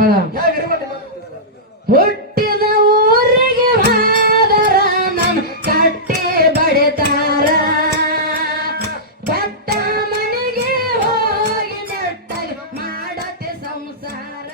ಗೊತ್ತದ ಹುಟ್ಟಿದ ಊರಿಗೆ ಹೋದರ ನಮ್ ಕಟ್ಟಿ ಬಡಿತಾರ ಬತ್ತ ಮನೆಗೆ ಹೋಗಿ ನೆಟ್ಟಾಗ ಮಾಡತೆ ಸಂಸಾರ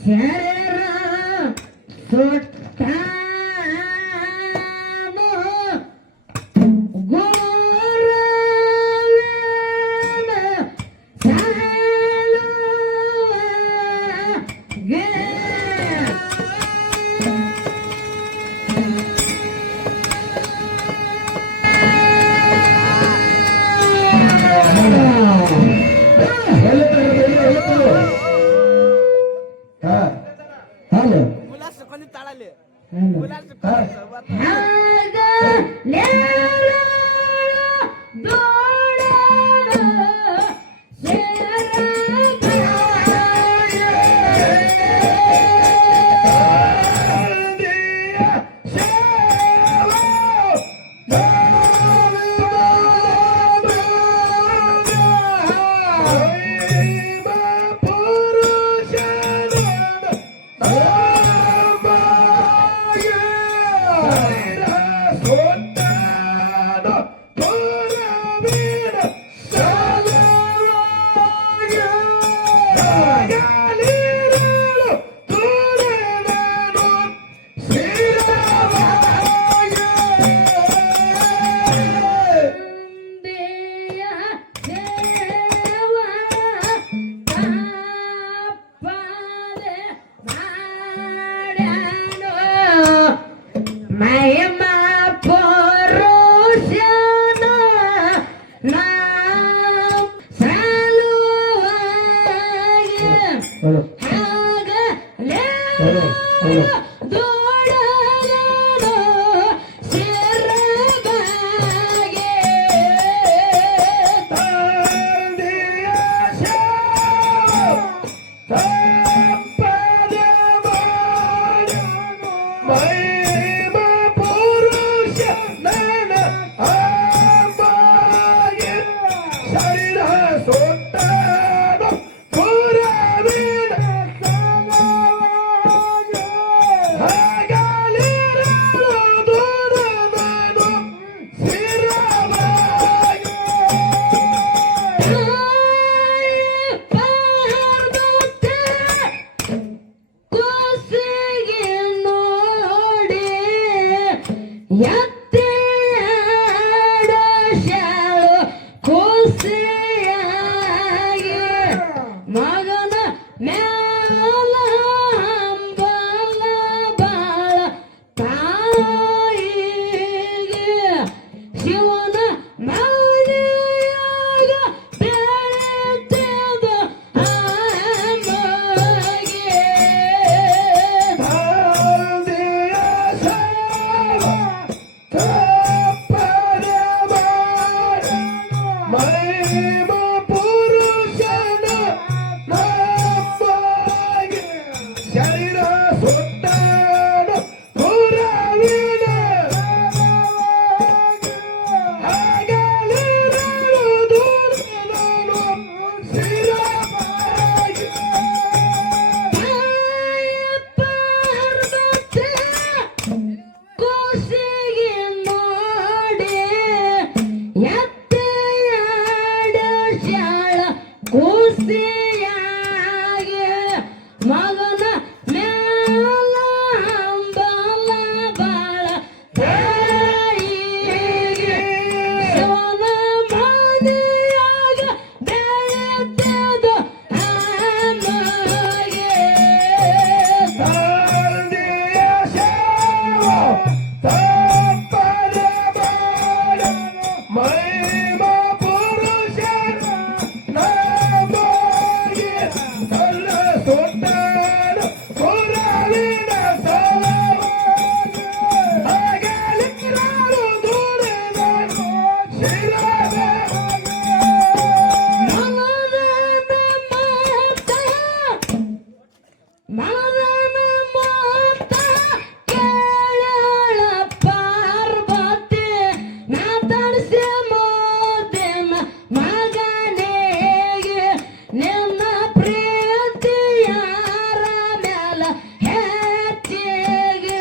Hey! ಶರೀರ ಸುತ್ತಾಡು ಪುರವಿನ ಹಗಲಿರಳು ದೂರದಳು ಶಿರವಾಗಿ ಕೋಸಿಗೆ ನೋಡಿ ಎತ್ತೆಯಾಡ ಶಾಳ ಕೂಸಿಯಾಗಿ ಮಗನ ಮೇಲ ಹಂಬಲ ಬಾಳ ತಾಯಿಗೆ ಸೋನ ಮನೆಯಾಗ ಬೆಳೆದದು ಅಮ್ಮಗೆ ತಂದೆಯ ಸೇವ ತಪ್ಪದ ಮಾಡ ಮೈಮ ಪುರುಷನ ನಮಗೆ ತನ್ನ ಸುತ್ತಾಡು ಪುರವಿನ ಸಲವಾಗಿ ಹಗಲಿರಳು ದೂರದಳು ಶಿರವಾಗಿ ಮನದ ಮಾತ ಕೇಳಳ ಪಾರ್ವತಿ ಮಾತಾಡಿಸಿ ಮೋದಿನ ಮಗನಿಗೆ ನಿನ್ನ ಪ್ರೀತಿಯಾರ ಮೇಲ ಹೆಚ್ಚಿಗೆ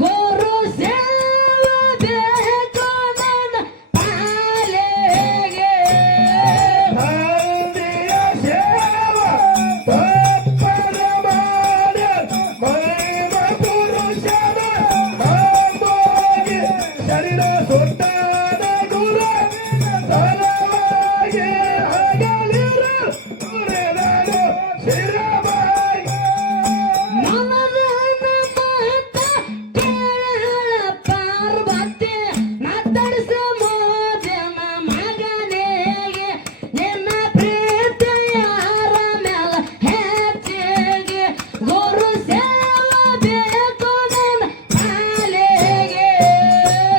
ಗುರು ಸೇವೆ ಬೇಕು ನನ್ನ ಪಾಲಿಗೆ ತಂದೆಯ ಸೇವ ತಪ್ಪದ ಮಾಡ ಮೈಮ ಪುರುಷನ ನಮಗೆ ಶರೀರ ಸುತ್ತಾದ ಗುರುವಿನ ಸಲವಾಗಿ ಹಗಲಿರ ದೂರದಳು ಶಿರವಾಗಿ ಮನದ ಮಾತ ಕೇಳಳ ಪಾರ್ವತಿ ಮಾತಾಡಿಸ ಮೋದಿನ ಮಗನಿಗೆ ನಿನ್ನ ಪ್ರೀತಿಯಾರ ಮೇಲ ಹೆಚ್ಚಿಗೆ ಗುರು ಸೇವೆ ಬೇಕು ನನ್ನ ಪಾಲಿಗೆ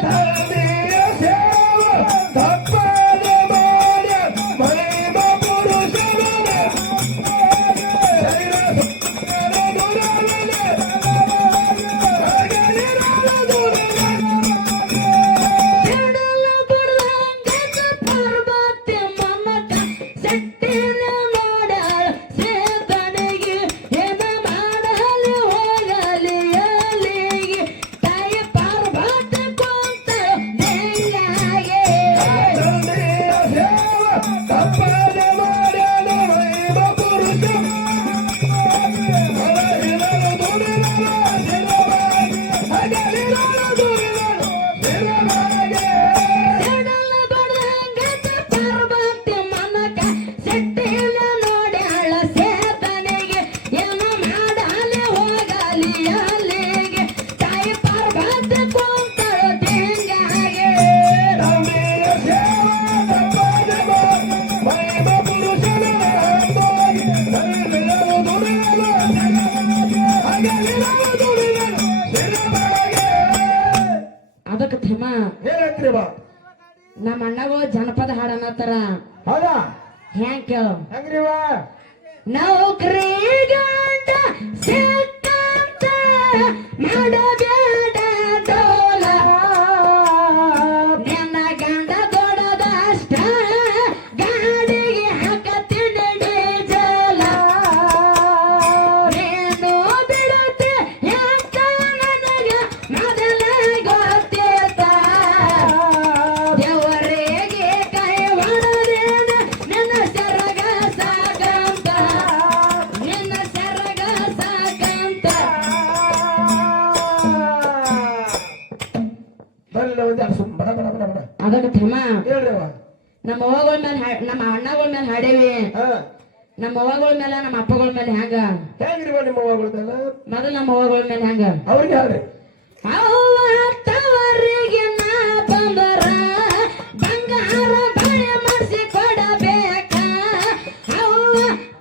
ತಂದೆಯ ಸೇವ ತಪ್ಪದ ಮಾಡ ಮೈಮ ಪುರುಷನ ಶರೀರ ಸುತ್ತಾದ ಗುರುವಿನ ಹಗಲಿರಳು ದೂರದಳು ಸಿಡಲ ಬಡ್ದಂಗ ಪಾರ್ವತಿ ಮಮತ ಸೆಟ್ಟಿನ ನೋಡಾಳ ಸೇತನಿಗೆ ಏನ ಮಾಡಲಿ ಹೋಗಲಿ ಅಲ್ಲಿಗೆ ತಾಯಿ ಪಾರ್ವತಿ ಕೊಂತ ದೇಯಾಗೆ ತಂದೆಯ ಸೇವ ತಪ್ಪದ ಮಾಡಲು ಮೈಮ ಪುರುಷ ಹಗಲಿರಳು ದೂರದಳು ಶಿರವಾಗಿ ಹಗಲಿರಳು ದೂರದಳು ಶಿರವಾಗಿ ಸಿಡಲ ಬಡ್ದಂಗ ಪಾರ್ವತಿ ಮಮತ ಸೆಟ್ಟಿನ ನೋಡಾಳ ಸೇತನಿಗೆ ಏನ ಮಾಡಲಿ ಹೋಗಲಿ ಅಲ್ಲಿಗೆ ತಾಯಿ ಪಾರ್ವತಿ ಕೊಂತ ದೇಯಾಗೆ ತಂದೆಯ ಸೇವ ತಪ್ಪದ ಮೈಮ ಪುರುಷನ ಹಂಬಾಗಿ ಹಗಲಿರಳು ದೂರದಳು ಹಗಲಿರಳು ದೂರದಳು ಶಿರವಾಗಿ ಅದಕ್ಕೆ ಥೇಮ ಏನಂತ್ರಿ ಬಾ ನಮ್ಮ ಅಣ್ಣಗಳು ಜನಪದ ಹಾಡನ್ನತ್ತಾರ ಹೌದಾ ಹ್ಯಾಂಗ್ ಕೇಳು ಹೆಂಗ್ರಿ ಬಾ ನೌಕರಿ ಗಂಡ ಸಿಕ್ಕಂತ ಮಾಡಬೇಡ ಡೋಲ ನಿನ್ನ ಗಂಡ ದೊಡ್ಡದಷ್ಟ ಗಾಡಿಗೆ ಹಾಕತೀನಿ ಡೀಸೆಲ ನೀನು ಬಿಡುತ್ತೆ ಯಾಕ ನನಗ ಮೊದಲ ಗೊತ್ತಿತ್ತ ದೇವರಿಗೆ ಕೈ ಹೊಡೆದೇನ ನಿನ್ನ ಸೆರಗ ಸಾಕಂತ ನಿನ್ನ ಸೆರಗ ಸಾಕಂತ ಬರಲ್ಲ ಒಂದು ಸುಮ್ ಬಡ ಬಡ ಬಡ ಬಡ ಅದಕ್ಕೆ ಥೇಮ ಹೇಳ್ರಿ ಅವ ನಮ್ಮ ಅವ್ವಗಳ ಮೇಲೆ ನಮ್ಮ ಅಣ್ಣಗಳ ಮೇಲೆ ಹಾಡೇವಿ ಹಾ ನಮ್ಮ ಅವ್ವಗಳ ಮೇಲೆ ನಮ್ಮ ಅಪ್ಪಗಳ ಮೇಲೆ ಹ್ಯಾಂಗ ಹೆಂಗ್ರಿ ಬಾ ನಿಮ್ಮ ಅವ್ವಗಳ್ದೆಲ್ಲ ಮೊದಲು ನಮ್ಮ ಅವ್ವಗಳ ಮೇಲೆ ಹ್ಯಾಂಗ ಅವ್ರಿಗೆ ಹೇಳ್ರಿ ಅವ್ವ ತವರಿಗೆ ನಾ ಬಂದರ ಬಂಗಾರ ಬಳೆ ಮಾಡಿಸಿ ಕೊಡಬೇಕ ಅವ್ವ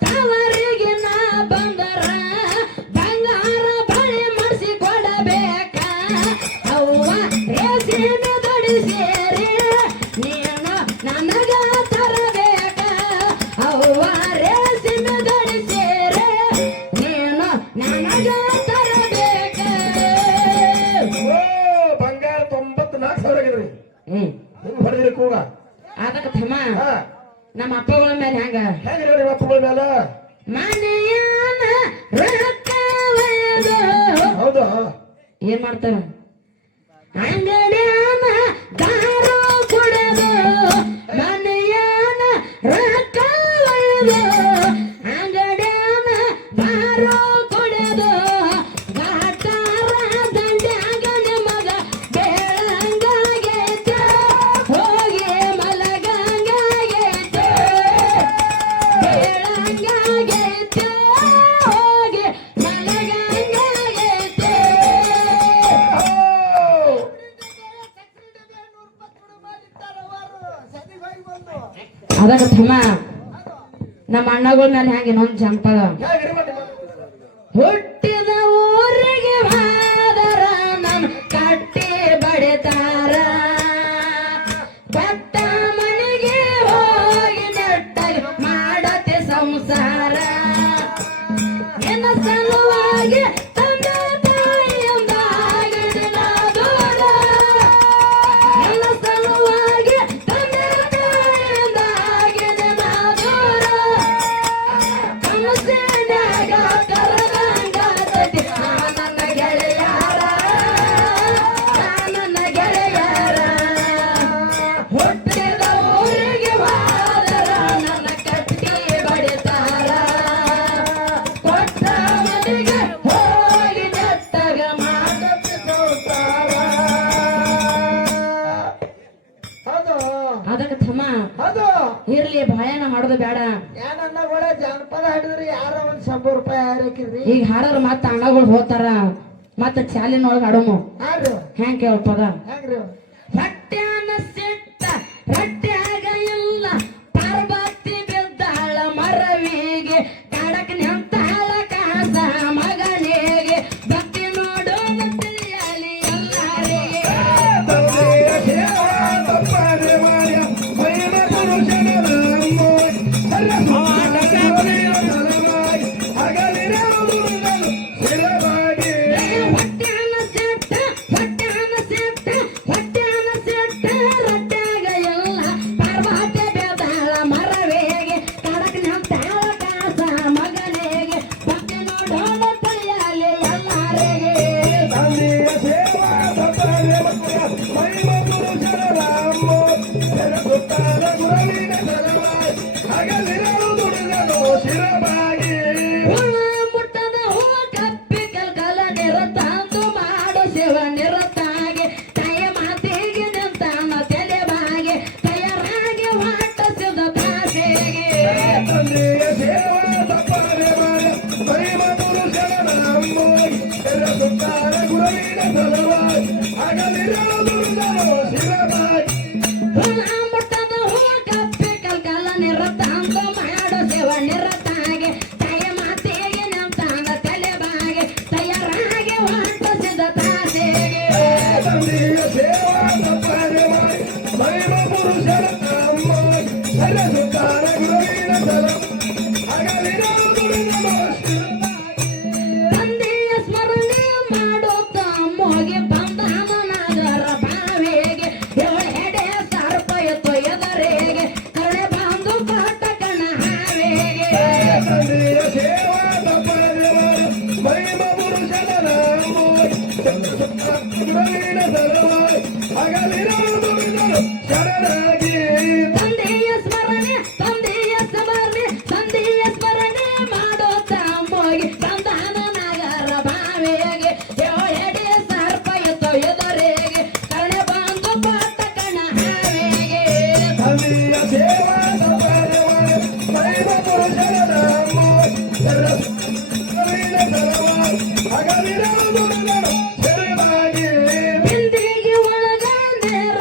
ತವರಿಗೆ ನಾ ಬಂದರ ಬಂಗಾರ ಬಳೆ ಮಾಡಿಸಿ ಕೊಡಬೇಕ ಅವ್ವ ರೇಸಿನ ದೊಡಿ ಸೇರಿ ನೀನು ನನಗ ತರಬೇಕ ಅವ್ವ ರೇಸಿನ ದೊಡಿ ಸೇರಿ ನೀನು ನನಗ ನಮ್ಮ ಅಪ್ಪಗಳ ಮೇಲೆ ಹೆಂಗ ಹೆಂಗ್ರಿ ನಿಮ್ಮ ಅಪ್ಪಗಳ ಮೇಲೆ ಮನೆಯನ ರೊಕ್ಕ ಒಯ್ದು ಹೌದು ಏನ್ ಮಾಡ್ತಾರ ಅಂಗಡಿಯನ ದಾರು ಕುಡಿದು ಮನೆಯನ ರೊಕ್ಕ ಒಯ್ದು ಅಂಗಡಿಯನ ದಾರು ಕುಡಿದು ಗಾಟಾರ ದಂಡ್ಯಾಗ ನಿಮಗ ಬೇಳಂಗಾಗೈತೆ ಹೋಗಿ ಮಲಗಂಗಾಗೈತೆ ಬೇಳಂಗಾಗೈತೆ ಹೋಗಿ ಮಲಗಂಗಾಗೈತೆ ಅದಾಗ ಥಮ ನಮ್ಮ ಅಣ್ಣಗಳ ಮೇಲೆ ಹೆಂಗೆ ಇನ್ನೊಂದು ಜಂಪದ ಹೆಂಗ್ರಿ ನಿಮ್ಮ ಹುಟ್ಟಿದ ಊರಿಗೆ ಹೋದರ ನಮ್ ಕಟ್ಟಿ ಬಡಿತಾರ ಬೆಟ್ಟ ಮನೆಗೆ ಹೋಗಿ ನೆಟ್ಟಾಗ ಮಾಡತೆ ಸಂಸಾರ ನಿನ್ನ ಸಲುವಾಗಿ ತಂದೆ ತಾಯಿಯಿಂದ ಆಗಿನ ದೂರ ನಿನ್ನ ಸಲುವಾಗಿ ತಂದೆ ತಾಯಿಯಿಂದ ಆಗಿನ ದೂರ ಕನಸಿನ್ಯಾಗ ಕರದಂಗಾತೈತಿ ನನ್ನ ಗೆಳೆಯಾರ ನನ್ನ ಗೆಳೆಯಾರ ಹುಟ್ಟಿದ ಊರಿಗೆ ಹೋದರ ನನ್ನ ಕಟ್ಟಿ ಬಡಿತಾರ ಕೊಟ್ಟ ಮನೆಗೆ ಹೋಗಿ ನೆಟ್ಟಗ ಮಾಡತಿ ಸಂಸಾರ ಹೌದು ಅದಕ್ಕೆ ಥಮ ಹೌದು ಇರ್ಲಿ ಭಯನ ಮಾಡೋದು ಬೇಡ ಏನನ್ನ ಕೂಡ ಜಾನಪದ ಹಾಡಿದ್ರಿ ಯಾರ ಒಂದ್ 100 ರೂಪಾಯಿ ಹಾಕಿದ್ರಿ ಈಗ ಹಾಡೋರು ಮತ್ತ ಅಣ್ಣಗಳು ಹೋತಾರ ಮತ್ತ ಚಾಲಿನೊಳಗ ಹಾಡೋಮು ಹಾಡ್ರಿ ಹೆಂಗ್ ಕೇಳ್ಪದ ಹೆಂಗ್ರಿ ಹೊಟ್ಯಾನ ಸಿಟ್ಟ ರಟ್ಟ್ಯಾಗ ಇಲ್ಲ ಪಾರ್ವತಿ ಬಿದ್ದಾಳ ಮರವಿಗೆ ಕಡಕ್ ನಿಂತಾಳ ಕಾಸ ಮಗನಿಗೆ ಭಕ್ತಿ ನೋಡು ತಿಳಿಯಲಿ ಎಲ್ಲರಿಗೆ ಹೊಟ್ಯಾನ ಸಿಟ್ಟ ಹೊಟ್ಯಾನ ಸಿಟ್ಟ ರಟ್ಟ್ಯಾಗ ಇಲ್ಲ ಪಾರ್ವತಿ ಬಿದ್ದಾಳ ಮರವಿಗೆ ಕಡಕ್ ನಿಂತಾಳ ಕಾಸ ಮಗನಿಗೆ ಭಕ್ತಿ ನೋಡು ತಿಳಿಯಲಿ ಎಲ್ಲರಿಗೆ ಹುಳ ಮುಟ್ಟದ ಹೂ ಕಪ್ಪಿ ಕಲ್ಕಲ ನಿರತಾಂದು ಮಾಡೋ ಶಿವ ನಿರತಾಗೆ ತಾಯ ಮಾತಿಗೆ ನಿಂತಾನ ತಲೆಬಾಗೆ ತಯಾರಾಗಿ ವಾಟಸಿದ ಕಾಸೆಗೆ ಹುಳ ಮುಟ್ಟದ ಹೂ ಕಪ್ಪಿ ಕಲ್ಕಲ ನಿರತಾಂದು ಮಾಡೋ ಶಿವ ನಿರತಾಗೆ ತಾಯ ಮಾತಿಗೆ ನಿಂತಾನ ತಲೆಬಾಗೆ ತಯಾರಾಗಿ ವಾಟಸಿದ ಕಾಸೆಗೆ ತಂದೆಯ ಸ್ಮರಣೆ ಮಾಡುತ್ತ ಮೋಗಿ ಬಂದಾನ ನಾಗರ ಬಾವಿಗೆ ಎಡೆ ಸರ್ಪ ಎತ್ತು ಎದರೆಗೆ ಕಳೆ ಬಂದು ಕೊಟ್ಟ ಕಣ ಹಾವಿಗೆ ತಂದೆಯ ಸ್ಮರಣೆ ಮಾಡುತ್ತ ಮೋಗಿ ಬಂದಾನ ನಾಗರ ಬಾವಿಗೆ ಎಡೆ ಸರ್ಪ ಎತ್ತು ಎದರೆಗೆ ಕಳೆ ಬಂದು ಕೊಟ್ಟ ಕಣ ಹಾವಿಗೆ ಬಿಂದಿಗೆ ಒಳಗ ನೇರ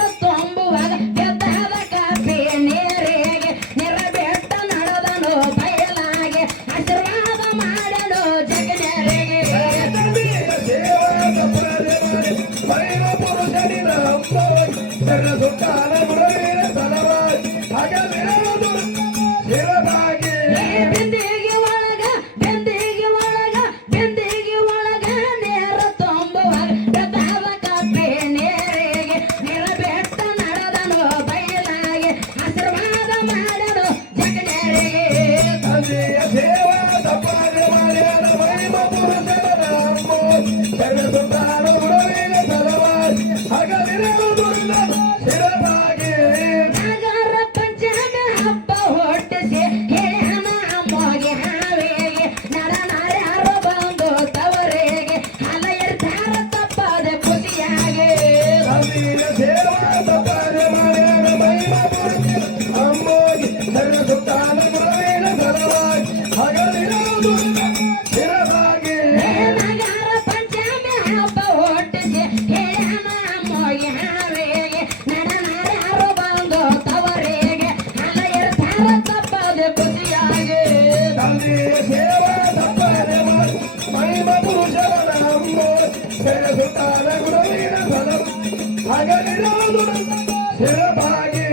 ಶಿರಬಾಗಿ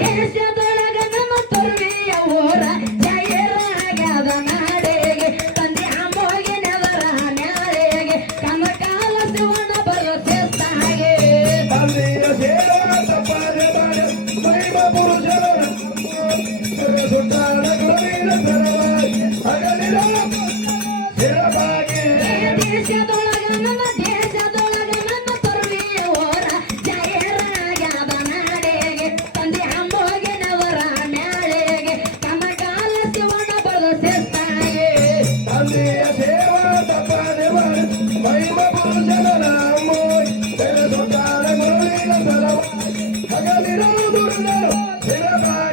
ದೇಶದೊಳಗ ನಮ್ಮ ತೊರ್ವಿಯ ಊರ ಜಯರಾಗದ ನಾಡೆಗೆ ತಂದೆ ಅಮ್ಮೋಗಿನವರ ನ್ಯಾಳೆಗೆ ಕಮಕಾಲ ಶಿವನ ಬರೋ ಶಿಸ್ತಾಗೆ ತಂದೆಯ ಸೇವಾ ತಪ್ಪದೆ ಬಾಳೆ ಮೈಮ ಪುರುಷರ ಸುತ್ತಾಡ ಗುರುವಿನ ಸರವಾಗಿ ಹಗಲಿರೋ ಶಿರಬಾಗಿ ದೇಶದೊಳಗ ನಮ್ಮ ತೊರ್ವಿಯ ಊರ ಜಯರಾಗದ ನಾಡೆಗೆ ತಂದೆ ಅಮ್ಮೋಗಿನವರ ನ್ಯಾಳೆಗೆ ಕಮಕಾಲ ಶಿವನ ಬರೋ ಶಿಸ್ತಾಗೆ ತಂದೆಯ ಸೇವಾ ತಪ್ಪದೆ ಬಾಳೆ ಮೈಮ ಪುರುಷರ ಸುತ್ತಾಡ ಗುರುವಿನ ಸರವಾಗಿ ಹಗಲಿರೋ ದುರ್ಗರು ಶಿರಬಾಗಿ